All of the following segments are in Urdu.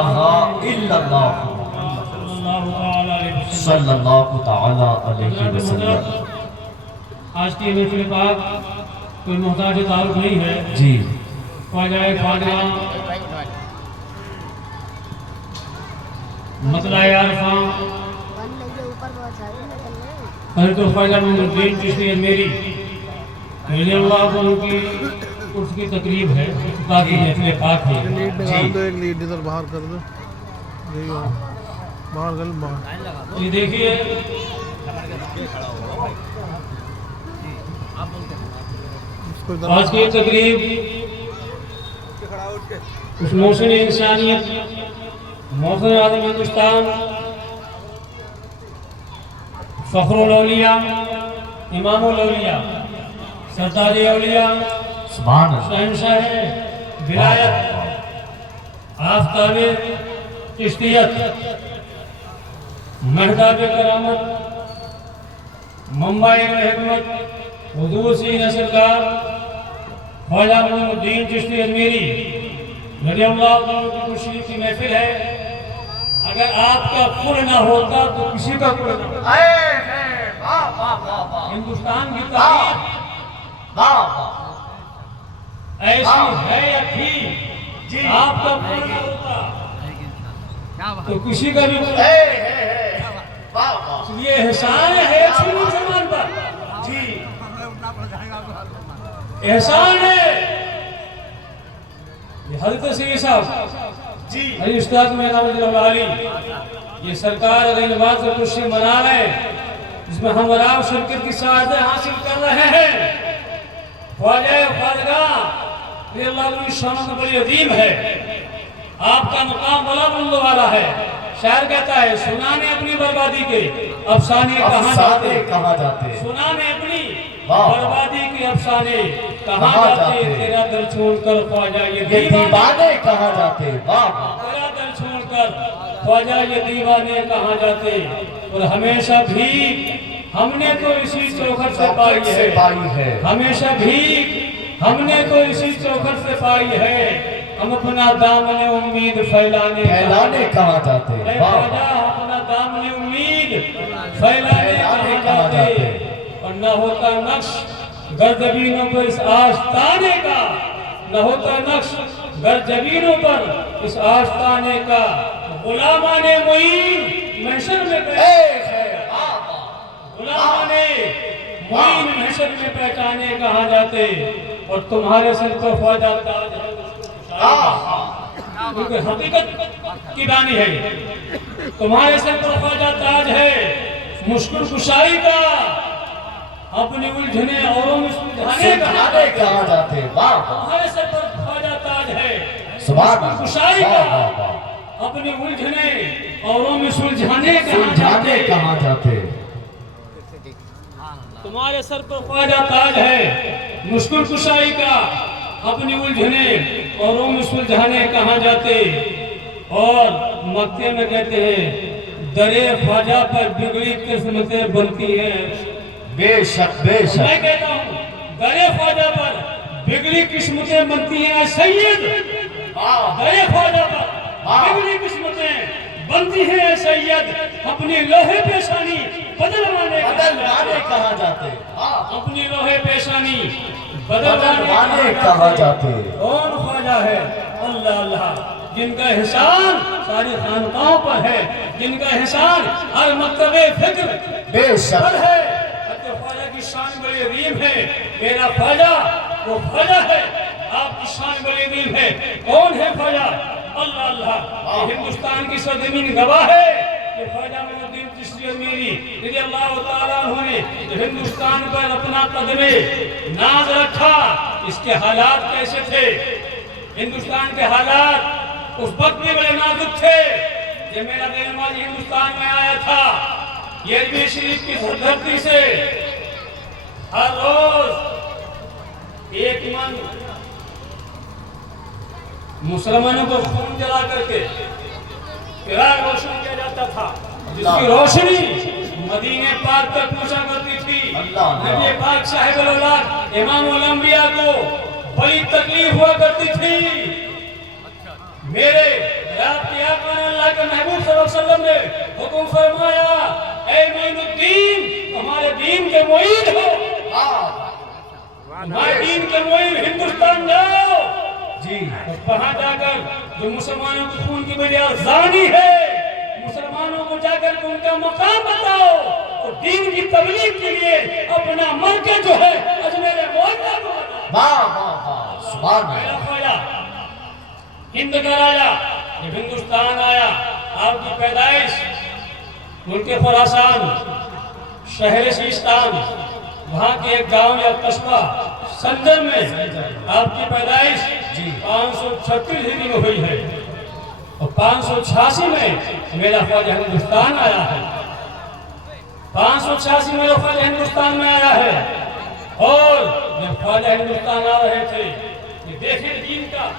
الا اللہ صلی اللہ تعالی علیہ وسلم۔ آج کی محفل پاک کوئی محتاج تعارف نہیں ہے جی خواجہ خواجہ مطلع عرفاں حضرت خواجہ محمد الدین چشتی اجمیری رضی اللہ عنہ کی عرس کی تقریب ہے، باقی محفل پاک ہے۔ ایک لیڈ ادھر باہر کر دو، باہر کر باہر۔ یہ دیکھیے آج کی تقریب اس محسن انسانیت، محسن اعظم ہندوستان، فخر الاولیاء، امام الاولیاء، سردار اولیاء، سبحان اللہ۔ شہنشاہ ولایت، آفتاب چشتیت، مہتاب کرامت، منبع حکمت، حضور سینہ سرکار خواجہ محمد الدین چشتی اجمیری رضی اللہ عنہ کی خوشی کی محفل ہے۔ اگر آپ کا پر نہ ہوتا تو کسی کا پر نہ ہوتا۔ ہندوستان کی تاریخ ایسی ہے یا تھی، آپ کا پر نہ ہوتا تو کسی کا بھی پر نہ ہوتا۔ یہ احسان ہے ایک سنی مسلمان پر، احسان ہے۔ یہ حضرت سید صاحب حضرت استاد میرا رضی اللہ علی، یہ سرکار علیہ نواز سے خوشی منا رہے جس میں ہم اور آپ شرکت کی سعادتیں حاصل کر رہے ہیں۔ خواجہ خواجگاہ رضی اللہ عنہ کی شان بڑی عظیم ہے، آپ کا مقام بڑا بلند والا ہے۔ شاعر کہتا ہے سنانے اپنی بربادی کے افسانے کہاں جاتے، سنانے اپنی بربادی کے افسانے کہاں جاتے، تیرا در چھوڑ کر خواجہ یہ دیوانے کہاں جاتے، تیرا در چھوڑ کر خواجہ یہ دیوانے کہاں جاتے۔ اور ہمیشہ بھیک ہم نے تو اسی چوکھٹ سے پائی ہے، ہمیشہ بھیک ہم نے تو اسی چوکھٹ سے پائی ہے۔ ہم اپنا دامن امید پھیلانے کہاں جاتے، اے خواجہ اپنا دامن امید پھیلانے کہاں جاتے۔ اور نہ ہوتا نقش گرزبینوں پر اس آستانے کا، نہ ہوتا نقش گرزبینوں پر اس آستانے کا، غلامان معین محشر میں غلامان معین محشر میں پہچانے کہاں جاتے۔ اور تمہارے سر پر خواجہ تاج ہے، کیونکہ حقیقت کی دانی ہے، تمہارے سر پر خواجہ تاج ہے مشکل کشائی کا، اپنی الجھنے اوروں میں سلجھانے کہاں جاتے، تمہارے سر پر خواجہ تاج ہے مشکل کشائی کا، اپنی الجھنے اوروں میں سلجھانے کہاں جاتے۔ تمہارے سر پر خواجہ تاج ہے مشکل کشائی کا، اپنی الجھنے اوروں میں سلجھانے کہاں جاتے۔ اور مکے میں کہتے ہیں درے خواجہ پر بگڑی قسمتیں بنتی ہیں۔ بے شک بے شک، میں کہتا ہوں درے خواجہ پر بگڑی قسمتیں بنتی ہیں سید، درے خواجہ پر بگڑی قسمتیں بنتی ہیں سید، اپنی لوہے پیشانی بدلوانے کہاں جاتے، اپنی لوہے پیشانی بدلوانے کہاں جاتے۔ کون خواجہ ہے؟ اللہ اللہ، جن کا احسان ساری خانقاہوں پر ہے، جن کا احسان ہر مکتب فکر بے شک پر ہے۔ خواجہ کی شان بڑی عظیم ہے، میرا خواجہ وہ خواجہ ہے، آپ کی شان بڑی عظیم ہے۔ کون ہے خواجہ؟ اللہ اللہ، یہ ہندوستان کی سرزمین گواہ ہے کہ خواجہ محمد الدین چشتی اجمیری رضی اللہ تعالیٰ عنہ نے ہندوستان پر اپنا قدم ناز رکھا۔ اس کے حالات کیسے تھے؟ ہندوستان کے حالات اس وقت میں بڑے نازک تھے جب میرا دینواز ہندوستان میں آیا تھا۔ یہ اجمیر شریف کی دھرتی سے ہر روز ایک من مسلمانوں کو خون جلا کر کے چراغ روشن کیا جاتا تھا، جس کی روشنی مدینہ پاک تک پہنچا کرتی تھی۔ نبی پاک صاحب الاولاد امام الانبیاء کو بڑی تکلیف ہوا کرتی تھی۔ میرے رات کے کے محبوب صلی اللہ علیہ وسلم نے حکم فرمایا اے معین الدین ہمارے دین کے معین ہو ہمارے دین کے معین ہندوستان جاؤ جی وہاں جا کر جو مسلمانوں کے خون کی وجہ زانی ہے مسلمانوں کو جا کر ان کا مقام بتاؤ اور دین کی تبلیغ کے لیے اپنا مرکز جو ہے اجمیر معظہ کو بتاؤ واہ واہ واہ سبحان میرا اللہ خواجہ ہند کا راجہ جب ہندوستان آیا آپ کی پیدائش ملک خراسان شہر سیستان وہاں کے ایک گاؤں یا قصبہ سنجر میں آپ کی پیدائش 536 ہجری میں ہوئی ہے اور 586 میں میرا خواجہ ہندوستان آیا ہے 586 میں میرا خواجہ ہندوستان میں آیا ہے اور جب خواجہ ہندوستان آ رہے تھے یہ دیکھیں دین کا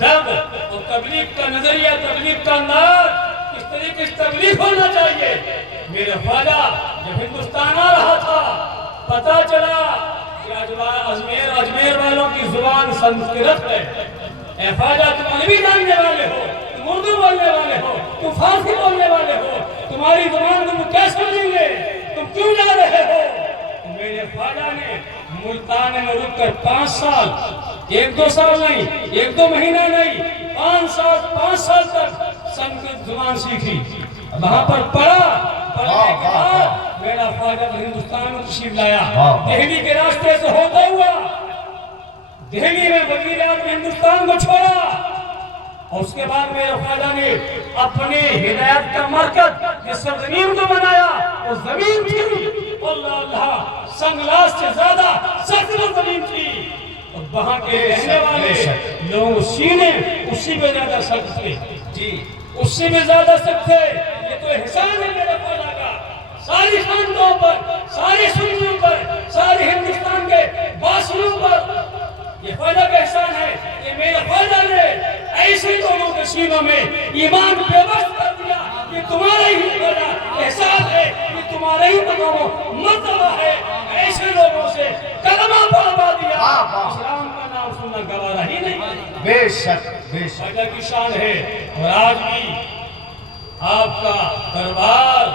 درد اور تبلیغ کا نظریہ تبلیغ کا انداز کس طریقے سے تبلیغ ہونا چاہیے میرے خواجہ جب ہندوستان آ رہا تھا پتا چلا کہ اجمیر والوں کی زبان سنسکرت ہے اے خواجہ تم عربی جاننے والے ہو تم اردو بولنے والے ہو تم فارسی بولنے والے ہو تمہاری زبان تم کیا سمجھیں گے تم کیوں جا رہے ہو میرے خواجہ نے ملتان میں رک کر 5 سال 1-2 سال نہیں 1-2 مہینہ نہیں 5 سال تک سنسکرت زبان سیکھی وہاں پر پڑھا پڑھنے کے بعد میرا خواجہ ہندوستان میں تشریف لایا دہلی کے راستے سے ہوتا ہوا دہلی میں وزیر اعظم ہندوستان کو چھوڑا اور اس کے بعد میرے خواجہ نے اپنے ہدایت کا مرکز جس زمین کو بنایا وہ زمین تھی اللہ اللہ سنگلاس سے زیادہ سخت زمین تھی اور وہاں کے رہنے والے لوگ سینے اسی میں زیادہ سخت تھے جی اس سے بھی زیادہ سخت تھے یہ تو احسان ہے میرے خواجہ کا ساری خاندوں پر سارے سنیوں پر سارے ہندوستان کے باشندوں پر یہ خواجہ کا احسان ہے کہ میرے خواجہ نے ایسے لوگوں کے سینوں میں ایمان بے بس کر دیا یہ تمہارا ہی خواجہ احسان ہے یہ تمہارا ہی مقام و مرتبہ ہے ایسے لوگوں سے کلمہ پڑھوا دیا اسلام کا نام سننا گوارا ہی نہیں بے شک بے شک خواجہ کی شان ہے اور آج بھی آپ کا دربار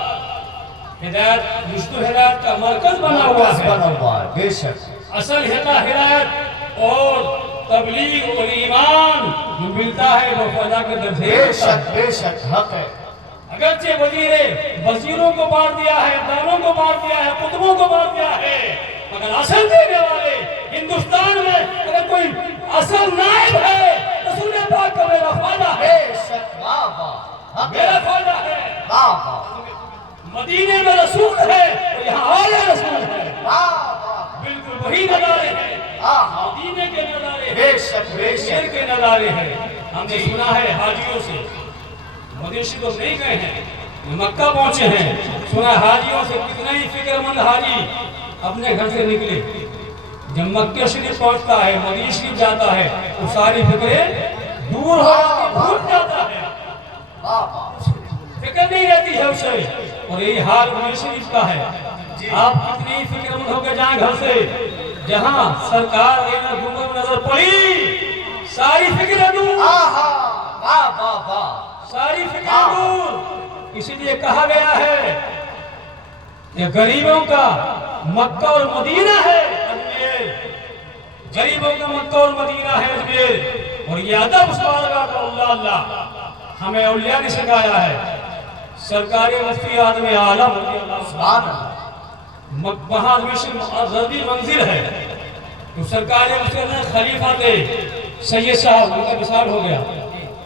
ہدایت رشد و ہدایت کا مرکز بنا ہوا ہے بنا ہوا ہے بے شک اصل ہدایت اور تبلیغ اور ایمان جو ملتا ہے وہ خواجہ کے در سے بے شک حق ہے اگرچہ وزیروں کو بانٹ دیا ہے دانوں کو بانٹ دیا ہے قطبوں کو بانٹ دیا ہے مگر اصل دینے والے ہندوستان میں اگر کوئی اصل نائب ہے رسول پاک کا میرا خواجہ ہے بے شک واہ واہ حق ہے میرا خواجہ ہے واہ واہ مدینے میں رسول ہے اور یہاں آیا رسول ہے واہ واہ بالکل وہی نظارے ہیں مدینے کے نظارے بے شک بے شیر شک کے نظارے ہیں ہم نے سنا ہے حاجیوں سے مدینہ شریف تو نہیں گئے ہیں مکہ پہنچے ہیں سنا حاجیوں سے کتنا ہی فکر مند حاجی اپنے گھر سے نکلے جب مکہ شریف پہنچتا ہے مدینہ شریف جاتا ہے تو ساری فکریں دور ہو بھول جاتا ہے فکر نہیں رہتی ہے اسے اور یہی حال مدینہ شریف کا ہے آپ کتنی فکر مند ہو کے جائیں گھر سے جہاں سرکار دینا گنگو نظر پڑی ساری فکر دور واہ واہ واہ ساری فکر دور اسی لیے کہا گیا ہے کہ غریبوں کا مکہ اور مدینہ ہے اجمیر غریبوں کا مکہ اور مدینہ ہے اجمیر اور یہ ادب اس بارگاہ کا اللہ اللہ ہمیں اولیاء نے سکھایا ہے سرکاری مفتی آدم عالم سبحان اللہ وہاں رضی منزل ہے تو سرکاری مفتی آدم خلیفہ تھے سید صاحب ان کا وصال ہو گیا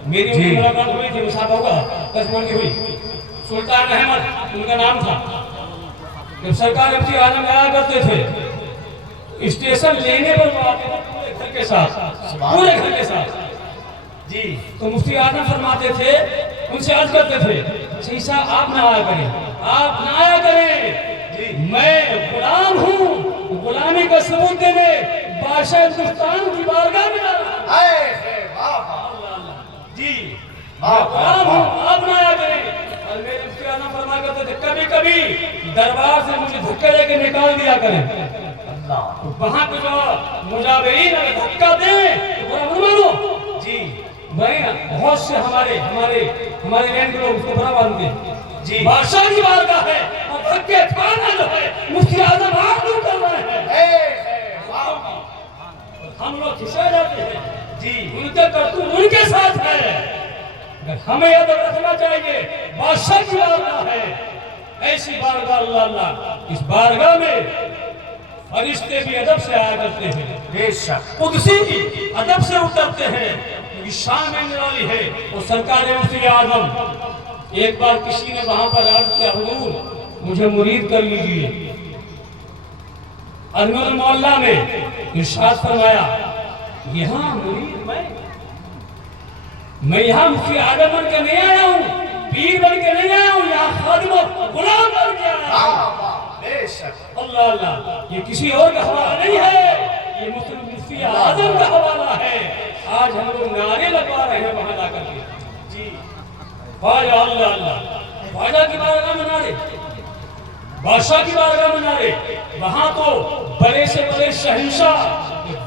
میری ان کی ملاقات ہوئی تھی وصال ہوگا 10 منٹ کی ہوئی سلطان احمد ان کا نام تھا جب سرکار مفتی عالم آیا کرتے تھے اسٹیشن لینے پر وہ آتے تھے پورے گھر کے ساتھ جی تو مفتی عالم فرماتے تھے ان سے عرض کرتے تھے صحیح صاحب آپ نہ آیا کریں میں غلام ہوں غلامی کا ثبوت دینے بادشاہ ہندوستان کی بارگاہ میں آ رہا جی غلام ہوں آپ نہ آیا کریں اور میرے مفتی عالم فرمایا کرتے تھے کبھی کبھی دربار سے مجھے دھکے دے کے نکال دیا کریں وہاں پہ جو مجاورین اگر دھکا دیں تو برا مانو جی بہت سے ہمارے لینڈ لوگ اس کو بڑا مانتے ہیں جی بادشاہ کی بارگاہ ہے اور دھکے کھانا جو ہے مفتی اعظم آپ لوگ کر رہے ہیں ہم لوگ کھسے جاتے ہیں جی ان کے کرتوت ان کے ساتھ ہے ہمیں یاد رکھنا چاہیے بادشاہ کی بارگاہ ہے ایسی بارگاہ اللہ اس بارگاہ میں فرشتے بھی ادب سے آیا کرتے ہیں بے شک قدسی بھی ادب سے اترتے ہیں شان میں نرالی ہے وہ سرکار مفتی اعظم ایک بار کسی نے وہاں پر عرض کیا حضور مجھے مرید کر لیجئے انور المعلا میں ارشاد فرمایا یہاں مرید میں یہاں مفتی اعظم بن کے نہیں آیا ہوں پیر بن کے نہیں آیا ہوں یہاں خادم و غلام بن کے آیا ہوں بے شک اللہ اللہ یہ کسی اور کا حوالہ نہیں ہے یہ مفتی اعظم کا حوالہ ہے آج ہم لوگ نعرے لگوا رہے ہیں وہاں جا کر کے جی خواجہ اللہ اللہ خواجہ کی بارگاہ میں نعرے بادشاہ کی بارگاہ میں نعرے وہاں تو بڑے سے بڑے شہنشاہ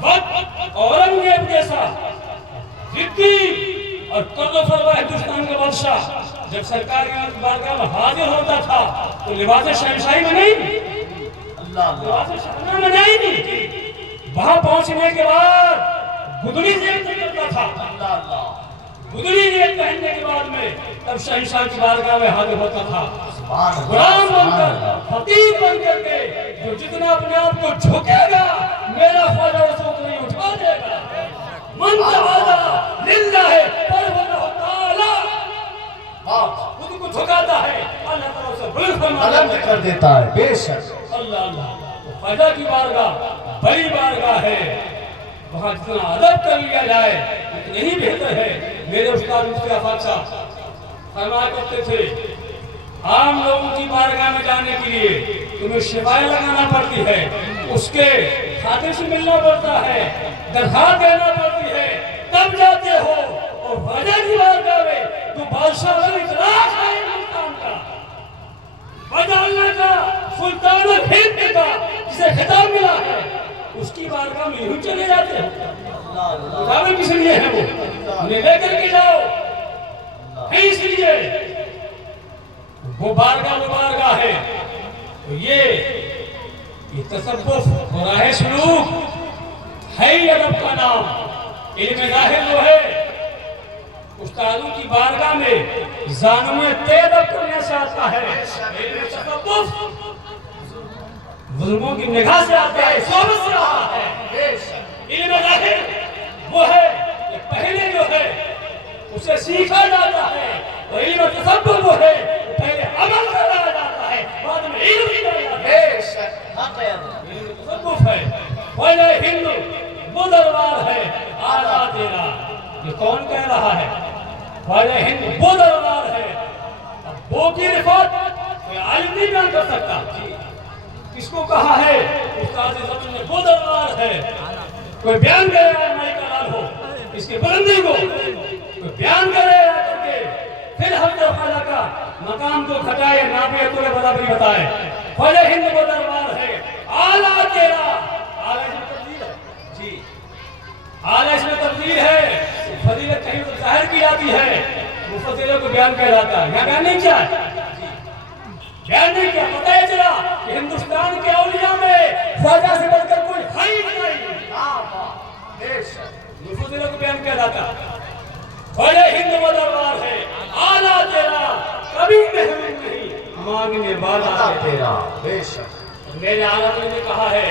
وقت اورنگزیب جیسا ضدی اور قرض و فرما ہندوستان کا بادشاہ جب سرکار کی بارگاہ میں حاضر ہوتا تھا تو لباس شہنشاہی میں نہیں لباس شہنشاہی میں نہیں وہاں پہنچنے کے بعد گدڑی زیب کرتا تھا گدڑی زیب پہننے کے بعد میں تب شہنشاہ کی بارگاہ میں حاضر ہوتا تھا غلام بن کر فقیر بن کر کے جو جتنا اپنے آپ کو جھکے گا میرا خواجہ اس کو نہیں اٹھا دے گا من تعالی للہ پرونہ تعالی خود کو جھکاتا ہے اللہ تعالیٰ سے بلند بلند کر دیتا ہے بے شک اللہ اللہ خواجہ کی بارگاہ بڑی بارگاہ ہے وہاں جتنا ادب کر لیا جائے اتنا ہی بہتر ہے میرے استاد مفتی آفاق صاحب فرمایا کرتے تھے عام لوگوں کی بارگاہ میں جانے کے لیے تمہیں شفائیں لگانا پڑتی ہے اس کے خاطر سے ملنا پڑتا ہے درخواست دینا پڑتی ہے تب جاتے ہو اور خواجہ کی بارگاہ میں تو بادشاہ اطلاق ہے ہندوستان کا خواجہ اللہ کا سلطان الہند کا جسے خطاب ملا ہے اس کی بارگاہ میں یوں چلے جاتے ہیں کتابیں کس لیے ہیں وہ انہیں لے کر کے جاؤ ہے اس لیے وہ بارگاہ ہے تو یہ تصوف اور راہ سلوک ہے ہی ادب کا نام علم ظاہر جو ہے استادوں کی بارگاہ میں زانویں ادب کرنے سے آتا ہے علم تصوف ظلموں کی نگاہ سے آتا ہے صحبت سے آتا ہے علم ظاہر وہ ہے کہ پہلے جو ہے اسے سیکھا جاتا ہے اور علم تصوف وہ ہے پہلے عمل کرا جاتا ہے بعد میں علم ہی جاتا ہے بے شک حق ہے علم تصوف ہے خواجہ ہند وہ دربار ہے آلہ تیرا یہ کون کہہ رہا ہے خواجہ ہند وہ دربار ہے اب وہ کی رفعت کوئی عالم نہیں بیان کر سکتا کس کو کہا ہے استاد زمین میں وہ دربار ہے کوئی بیان کرے آئے مائی کا لال ہو اس کی بلندی کو کوئی بیان کرے آ کر کے پھر حضرت خواجہ کا مقام کو کھٹائے ناپے تو برابری بتائے خواجہ ہند وہ دربار ہے آلہ تیرا آلہ اس میں تبدیل ہے جی آلہ اس میں تبدیل ہے فضیلت کہیں تو ظاہر کی جاتی ہے مفضلوں کو بیان کیا جاتا ہے یہاں بیان نہیں کیا ہے بیان نہیں کیا پتہ ہے چلا کہ ہندوستان کے اولیاء میں خواجہ سے بڑھ کر کوئی ہے ہی نہیں مفضلوں کو بیان کیا جاتا ہے خواجہ ہند وہ دربار ہے آلہ تیرا کبھی محروم نہیں مانگنے والا تیرا بے شک میرے عالم نے کہا ہے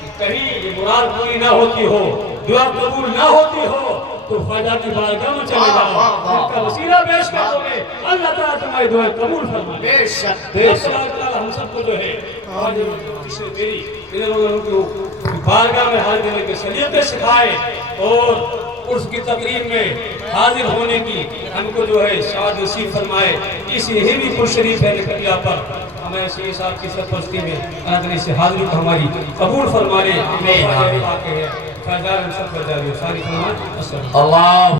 کہ کہیں یہ مراد پوری نہ ہوتی ہو دعا قبول نہ ہوتی ہو تو خواجہ کی بارگاہ میں چلے جاؤ ان کا وسیلہ پیش کر دو گے اللہ تعالیٰ تمہاری دعائیں قبول فرمائے بے شک بے اللہ شک تعالیٰ ہم سب کو جو ہے میرے لوگوں کو بارگاہ میں حاضر ہونے کے سلیقے سکھائے اور اس کی تقریب میں حاضر ہونے کی ہم کو جو ہے شاد نصیب فرمائے اس ہندی پر شریف ہے نکلیا پر ہمیں شیخ صاحب کی سرپرستی میں آدمی سے حاضری کو ہماری قبول فرما لے آمین فیضان سب کر جائے ساری فرمان اللہ